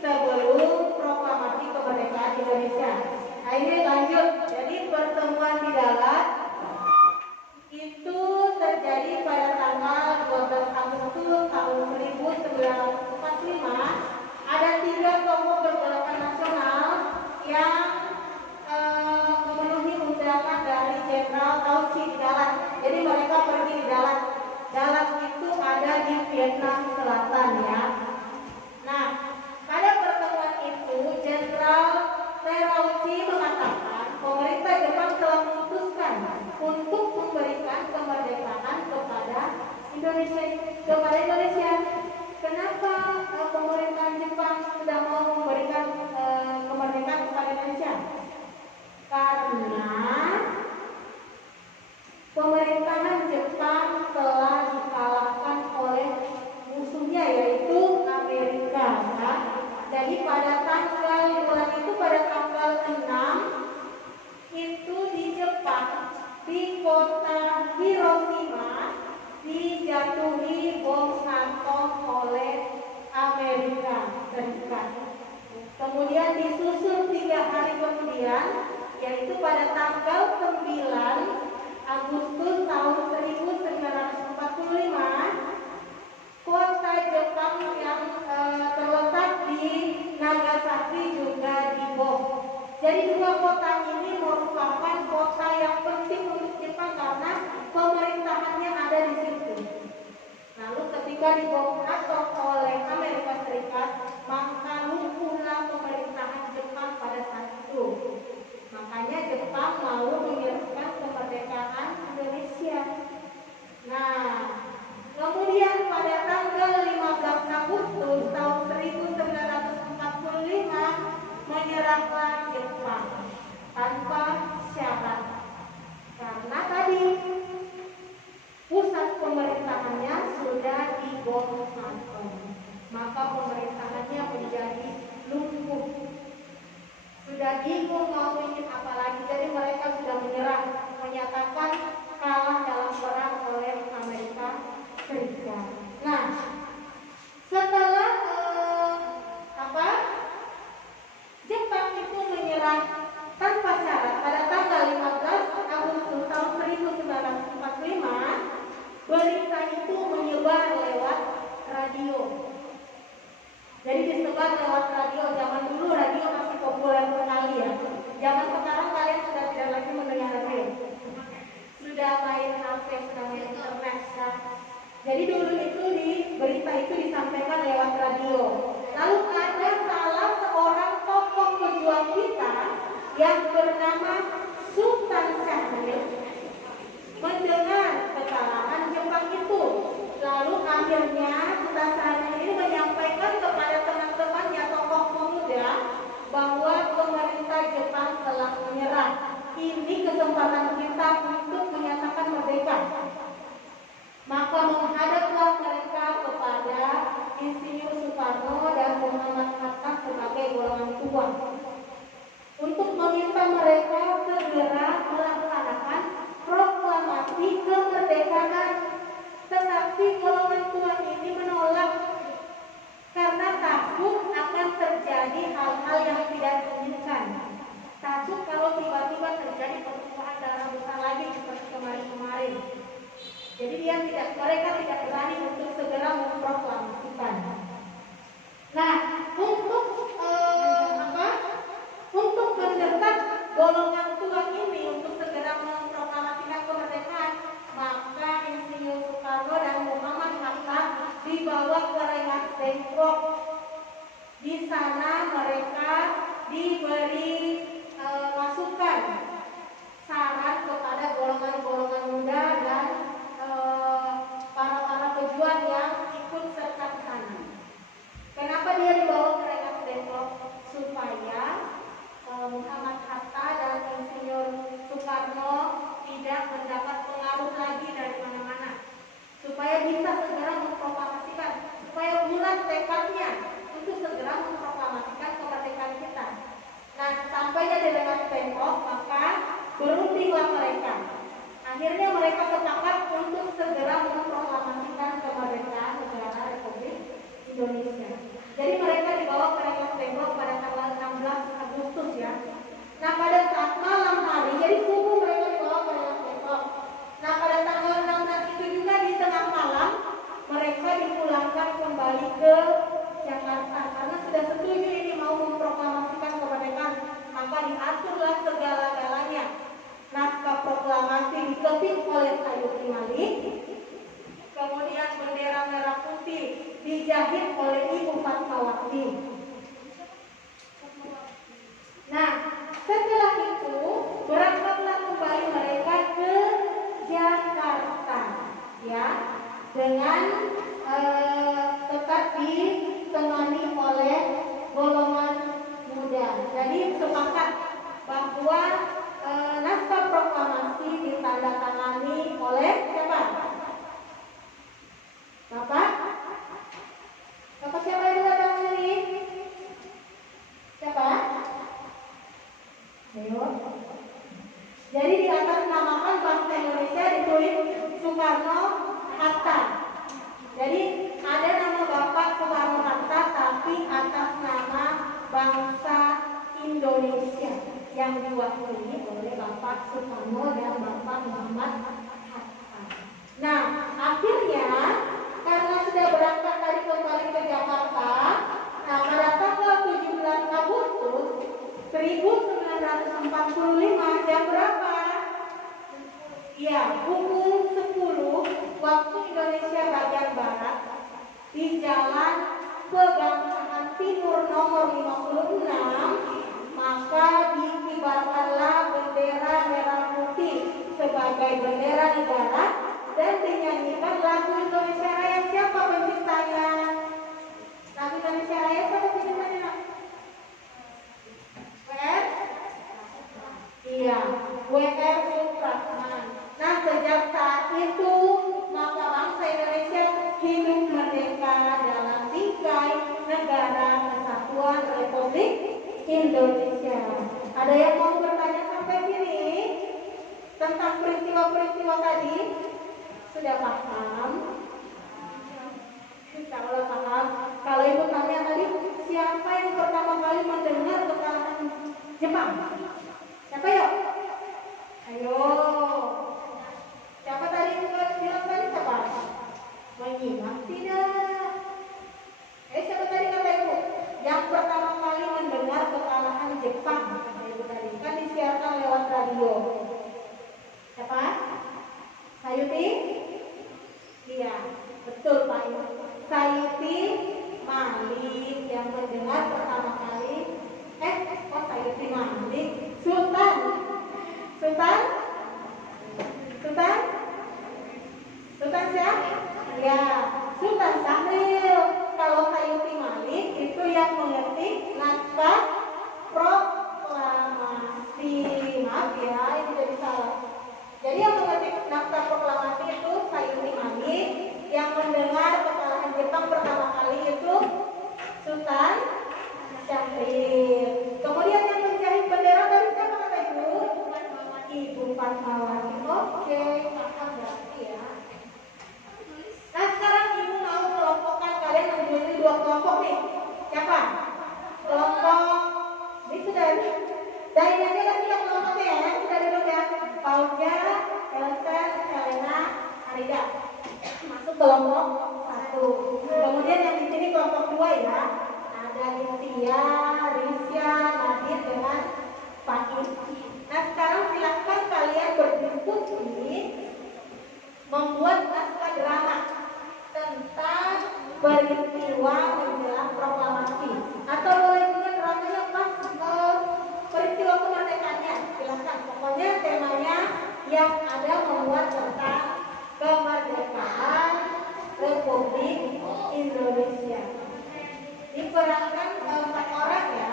sebelum proklamasi kemerdekaan Indonesia. Nah ini lanjut. Jadi pertemuan di Dalat itu terjadi pada tanggal 12 Agustus tahun 1945. Ada 3 tokoh pergerakan nasional yang memenuhi undangan dari Jenderal Tauci di Dalat. Jadi mereka pergi di Dalat. Dalat itu ada di Vietnam Selatan ya. Nah, pada pertemuan itu Jenderal Terauchi mengatakan pemerintah Jepang telah memutuskan untuk memberikan kemerdekaan kepada Indonesia. Kenapa pemerintahan Jepang sudah mau memberikan kemerdekaan kepada Indonesia? Karena pemerintahan Jepang telah dikalahkan oleh musuhnya yaitu Amerika. Nah, jadi pada tanggal bulan itu pada tanggal 6 itu di Jepang di kota Hiroshima dijatuhi bom atom oleh Amerika Serikat. Kemudian disusul 3 hari kemudian yaitu pada tanggal 9 Agustus tahun 1945 kota Jepang yang terletak di Nagasaki juga dibom. Jadi 2 kota ini merupakan kota yang penting untuk Jepang karena pemerintahannya ada di situ. Lalu ketika dibom atom oleh Amerika Serikat, maka lumpuhlah pemerintahan Jepang pada saat itu. Makanya Jepang mau menyerahkan kemerdekaan Indonesia. Nah, kemudian pada tanggal 15 Agustus tahun 1945 menyerahkan Jepang tanpa syarat. Karena tadi pusat pemerintahannya sudah dibom atom, maka pemerintahannya menjadi lumpuh. Sudah bingung mau bikin apa lagi, jadi mereka sudah menyerah, menyatakan kalah dalam perang oleh Indonesia. Nah, setelah Jepang itu menyerah tanpa syarat pada tanggal 15 Agustus tahun 1945, berita itu menyebar lewat radio. Jadi disebar lewat radio. Zaman dulu radio masih populer sekali ya. Zaman sekarang kalian sudah tidak lagi mendengar radio. Sudah main HP, sudah main internet. Nah, jadi dulu itu berita itu disampaikan lewat radio. Lalu ada salah seorang tokoh pejuang kita yang bernama Sultan Syahrir mendengar kekalahan Jepang itu. Lalu akhirnya Sultan Syahrir ini menyampaikan kepada teman-temannya tokoh pemuda bahwa pemerintah Jepang telah menyerah. Ini kesempatan kita untuk menyatakan merdeka. Maka menghadaplah mereka kepada Insinyur Soekarno dan Muhammad Hatta sebagai golongan tua untuk meminta mereka segera melaksanakan proklamasi kemerdekaan. Tetapi golongan tua ini menolak karena takut akan terjadi hal-hal yang tidak diinginkan. Takut kalau tiba-tiba terjadi pertumpahan darah besar lagi seperti kemarin-kemarin. Jadi mereka tidak berani untuk segera memproklamasikan. Nah, untuk mendesak golongan tua ini untuk segera memproklamasikan kemerdekaan, maka Insinyur Soekarno dan Muhammad Hatta dibawa ke Rengas Dengklok. Di sana mereka diberi masukan, saran kepada golongan-golongan muda dan para pejuang yang ikut serta ke sana. Kenapa dia dibawa ke Rengas Dengklok? Supaya Muhammad Hatta dan Insinyur Soekarno tidak mendapat pengaruh lagi dari mana-mana, supaya bisa segera memproklamasikan, supaya bulat tekadnya untuk segera memproklamasikan kemerdekaan kita. Nah, sampainya di Rengas Dengklok, maka berundinglah mereka. Akhirnya mereka sepakat untuk segera memproklamasikan kemerdekaan negara Republik Indonesia. Jadi mereka dibawa ke Rengas Dengklok pada tanggal 16 Agustus ya. Nah, pada saat malam hari, jadi subuh mereka dibawa ke Rengas Dengklok. Nah, pada tanggal 16 itu juga di tengah malam mereka dipulangkan kembali ke Jakarta karena sudah setuju ini mau memproklamasikan kemerdekaan. Maka diaturlah segala-galanya. Naskah proklamasi diketik oleh Sayuti Malik, kemudian bendera merah putih dijahit oleh Ibu Fatmawati. Nah, setelah itu berangkatlah kembali mereka ke Jakarta, ya, dengan tetap ditemani oleh golongan muda. Jadi sepakat bahwa naskah proklamasi ditandatangani oleh siapa? Bapak siapa yang ditandatangani? Siapa? Ayo. Jadi di atas namakan bangsa Indonesia ditulis Soekarno Hatta. Jadi ada nama Bapak Soekarno Hatta tapi atas nama bangsa Indonesia yang diwakili oleh Bapak Soekarno dan Bapak Muhammad Hatta. Nah, akhirnya karena sudah berangkat dari kembali ke Jakarta, nah pada tanggal 17 Agustus 1945 jam berapa? Ya, pukul 10 waktu Indonesia bagian barat di Jalan Kebangsaan Timur nomor 56, maka dikibarkanlah bendera merah putih sebagai bendera negara dan dinyanyikan lagu Indonesia Raya. Siapa penciptanya? Lagu Indonesia Raya siapa penciptanya? Iya, W.R. Supratman. Nah, sejak saat itu maka bangsa Indonesia hidup merdeka dalam bingkai negara kesatuan Republik Indonesia. Ada yang mau bertanya sampai sini tentang peristiwa-peristiwa tadi? Sudah paham? Insya Allah paham. Kalau ibu tanya tadi, siapa yang pertama kali mendengar kekalahan Jepang? Siapa yuk? Ayo. Siapa tadi bilang tadi siapa? Menyimak tidak? Siapa tadi kata ibu? Yang pertama kali mendengar kekalahan Jepang, kata ibu tadi. Kan disiarkan lewat radio. Siapa? Sayuti? Iya, betul Pak Ibu. Sayuti Malik yang mendengar pertama kali. Sayuti Malik? Sultan? Sultan? Sultan? Sultan siapa? Ya, Sultan Syahrir. Kalau Sayuti Malik itu yang mengetik naskah proklamasi. Maaf ya, ini jadi salah. Jadi yang mengetik naskah proklamasi itu Sayuti Malik, yang mendengar kekalahan Jepang pertama kali itu Sultan Syahrir. Kemudian yang menjahit bendera tadi siapa kata Ibu? Ibu Fatmawati. Oke, paham berarti ya. Nah sekarang Ibu mau kelompokkan kalian menjadi dua kelompok nih. Siapa? Kelompok ini sudah dari aja lagi yang kelompoknya ya. Sudah dulu ya. Pauja, Elsa, Selena, Arida masuk kelompok 1. Kemudian yang di sini kelompok 2 ya. Ada Lydia, Risya, Nadir dengan Fakih. Nah sekarang silakan kalian berdiskusi membuat naskah drama tentang peristiwa menjelang proklamasi, atau boleh juga dramanya pas peristiwa kemerdekaannya. Silakan, pokoknya temanya yang ada membuat tentang kemerdekaan Republik Indonesia. Diperankan 4 orang ya.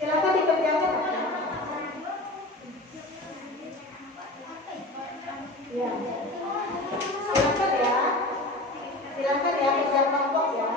Silakan dikerjakan. Ya. Silakan ya. Silakan ya kerja kelompok ya.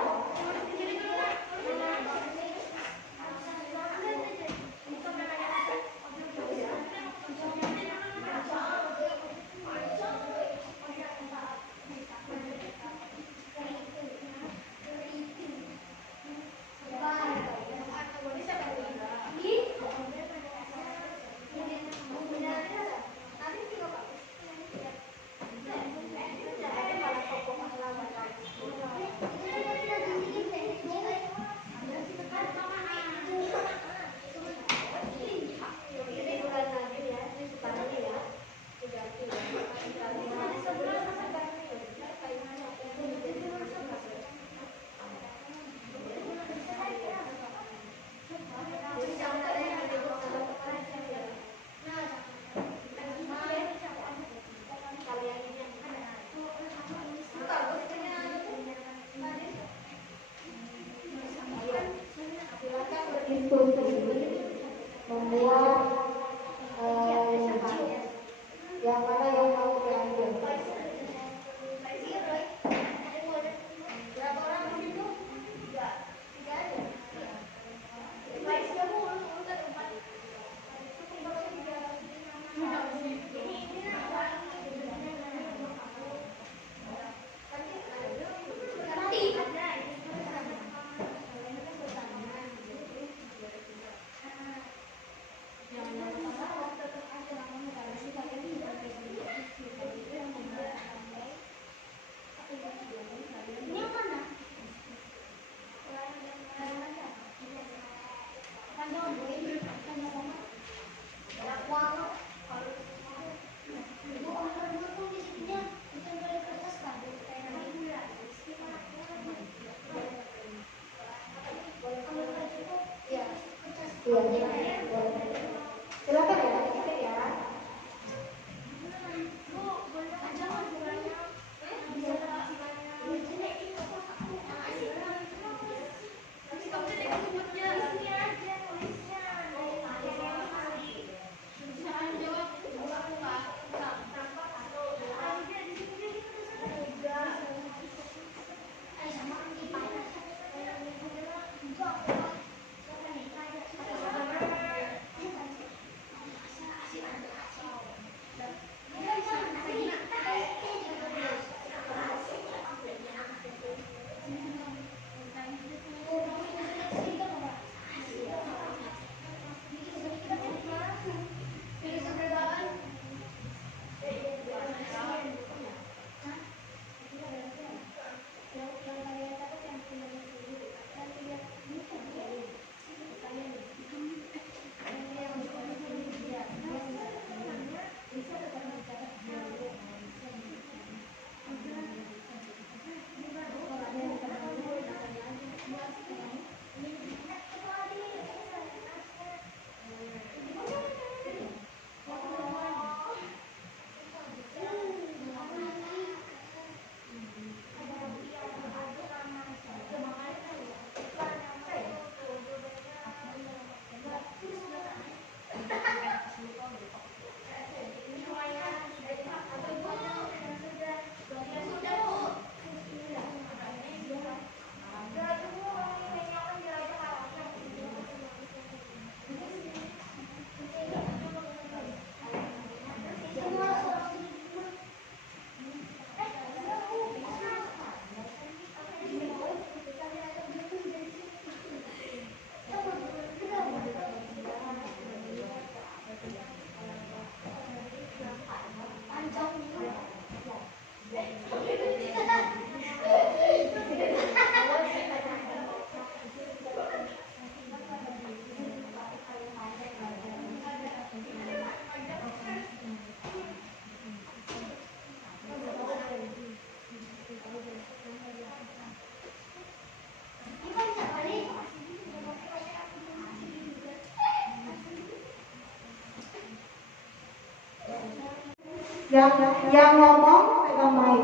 Yang ngomong pegang mic.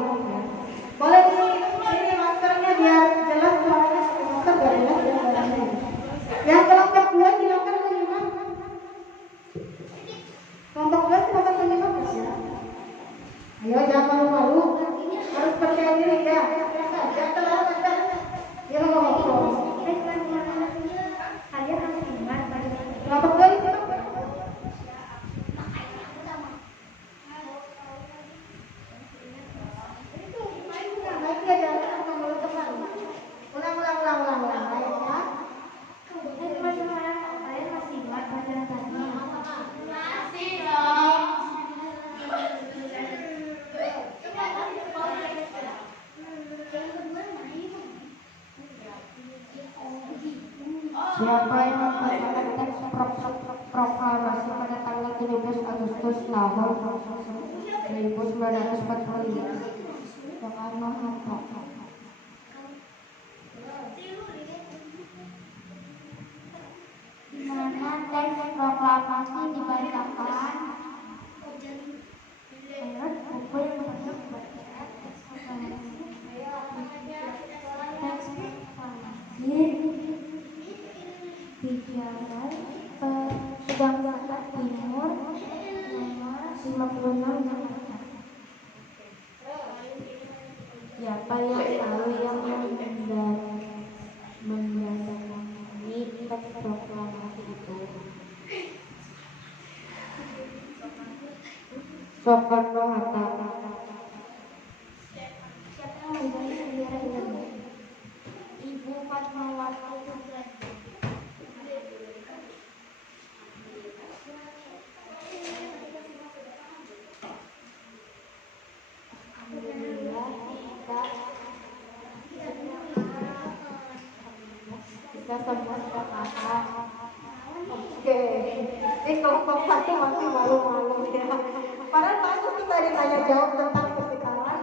Boleh ini maskernya biar jelas suaranya. Masker gak jelas ya. Yang kelompok 2 silakan menyimak. Kelompok 2 silakan menyimak ya. Ayo jangan malu-malu. Harus percaya diri ya. Jangan terlalu ya ngomong. Kalian harus ingat pada Kelompok 2 itu Siapa yang membacakan teks proklamasi pada tanggal 17 Agustus tahun 1945? Soekarno-Hatta. Di mana teks proklamasi dibacakan? Menurut buku yang berbaca teks proklamasi bicara Sedang Barat Timur nomor 56 Jakarta. Siapa yang tahu yang mendandatangani teks proklamasi itu? Soekarno-Hatta. Siapa yang membeli bendera Indonesia? Ibu Fatmawati Sudarso. Kita semua sudah paham. oke. Ini kelompok 1 masih malu-malu ya. Padahal bagus kita ditanya jawab tentang pertikalan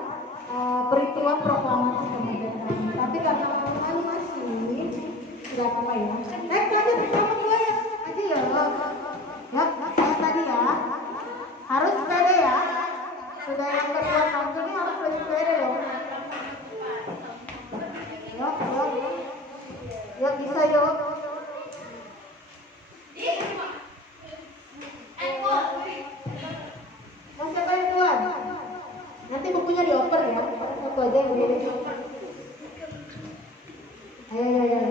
peristiwa proklamasi kemerdekaan. Tapi karena malu-malu masih nggak apa ya. Next lanjut kelompok 2 ya. Aja ya. Ya, kayak tadi ya. Harus pede ya. Sudah yang kedua kamu ini harus lebih pede loh. Yuk bisa yuk. Mau siapa yang duluan? Nanti bukunya dioper ya. Satu aja yang begini. Ayo.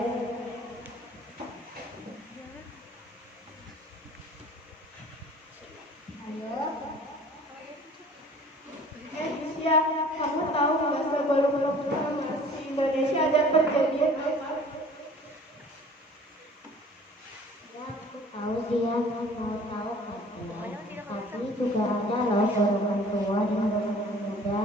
Ya, kamu tahu nggak sebelum proklamasi Indonesia ada perjanjian apa? Ya, aku tahu dia mau tahu kan. Tapi juga ada loh golongan tua dan golongan muda.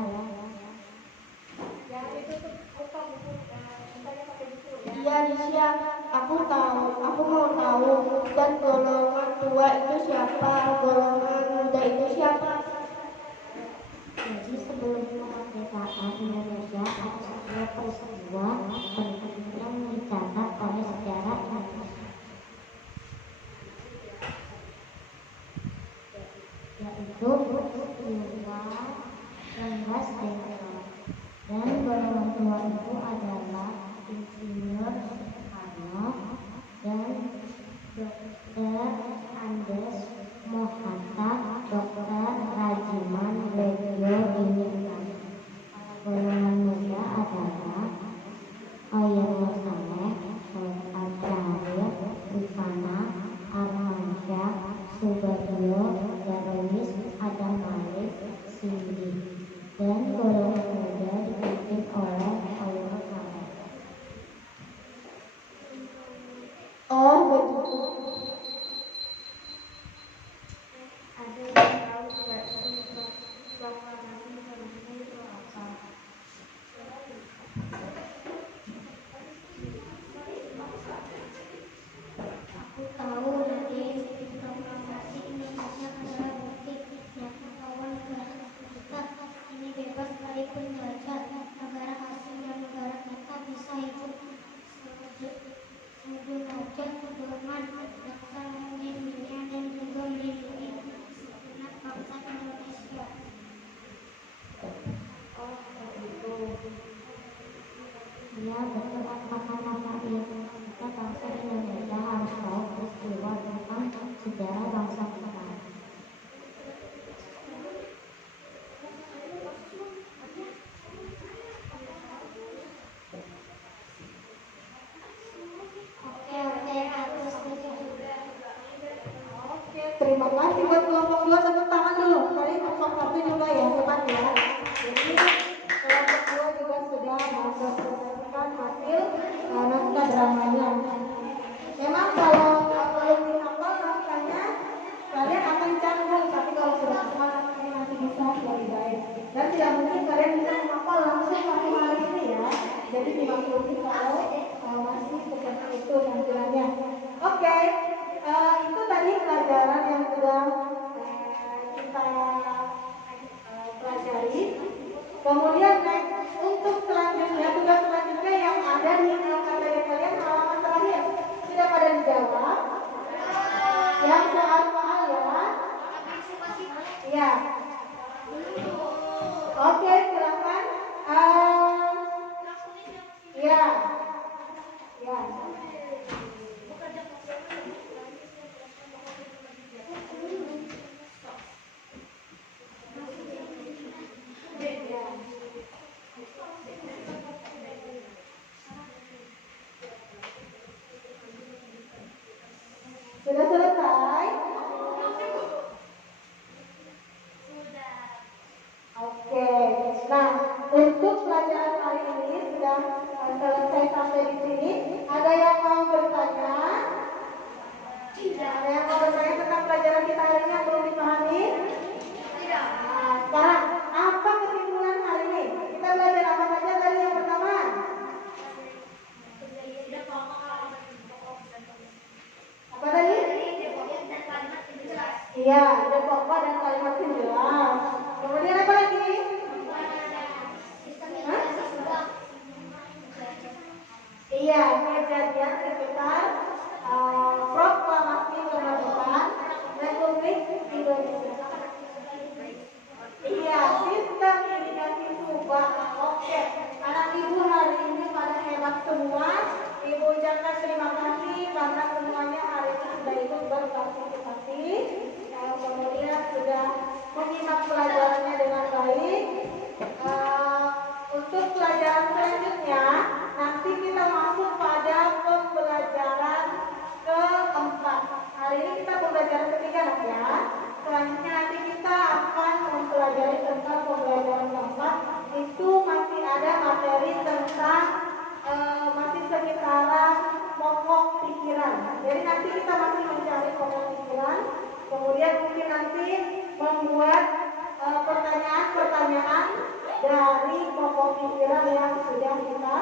Iya, Risya, aku tahu, aku mau tahu. Dan golongan tua itu siapa? Golongan muda itu siapa? Jadi sebelum kemerdekaan Indonesia ada sebuah peristiwa penting yang dicatat oleh sejarah Indonesia, yaitu peristiwa Rengas Dengklok. Dan golongan tua itu adalah Insinyur Soekarno dan Dr. Andes Mohatta, Dr. Rajiman Legio Dimitrana. Golongan muda adalah Oyen Saleh, Sultan Syahrir, Rifana, Armansyah, Subadio, Darwis, Adam Malik, Cindy. Dan golongan muda dipimpin oleh Oyen Saleh. Kemudian next, untuk selanjutnya, tugas selanjutnya yang ada di KTP kalian halaman terakhir. Sudah pada dijawab? Yang soal-soal ya? Iya. Oke, silakan. Ya. Ya. Sudah selesai? Oke. Nah, untuk pelajaran hari ini sudah selesai sampai di sini. Ada yang mau bertanya? Ada yang mau bertanya tentang pelajaran kita hari ini yang belum dipahami? Tidak. Nah, sekarang apa kesimpulan hari ini? Kita belajar apa saja dari yang pertama? Apa tadi? Iya, ada pokok dan kalimat yang jelas. Kemudian apa lagi? Hah? Iya, kejadian sekitar proklamasi kemerdekaan Republik Indonesia. Iya, sistem irigasi Subak. Oke, anak ibu hari ini pada hebat semua. Ibu ucapkan terima kasih karena semuanya hari ini sudah ikut berpartisipasi. Kemudian sudah menyimak pelajarannya dengan baik. Untuk pelajaran selanjutnya, nanti kita masuk pada pembelajaran keempat. Hari ini kita pembelajaran ketiga ya. Selanjutnya nanti kita akan mempelajari tentang pembelajaran keempat. Itu masih ada materi tentang masih sekitaran pokok pikiran. Jadi nanti kita masih mencari pokok pikiran. Kemudian mungkin nanti membuat pertanyaan-pertanyaan dari pokok pikiran yang sudah kita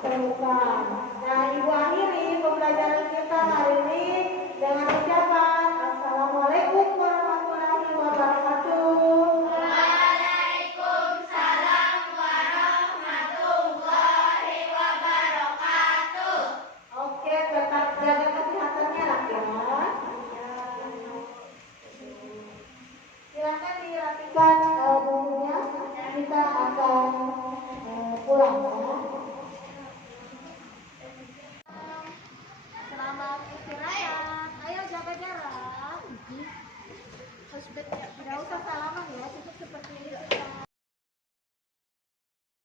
temukan. Nah, ibu akhiri pembelajaran kita hari ini dengan ucapan Assalamualaikum warahmatullahi wabarakatuh. Waalaikumsalam warahmatullahi wabarakatuh. Oke, tetap jaga kesehatannya nak ya. Silakan dirapikan bukunya. Kita akan pulang ya. Selamat istirahat. Ayo jaga jarak. Tidak usah salaman ya, cukup seperti ini.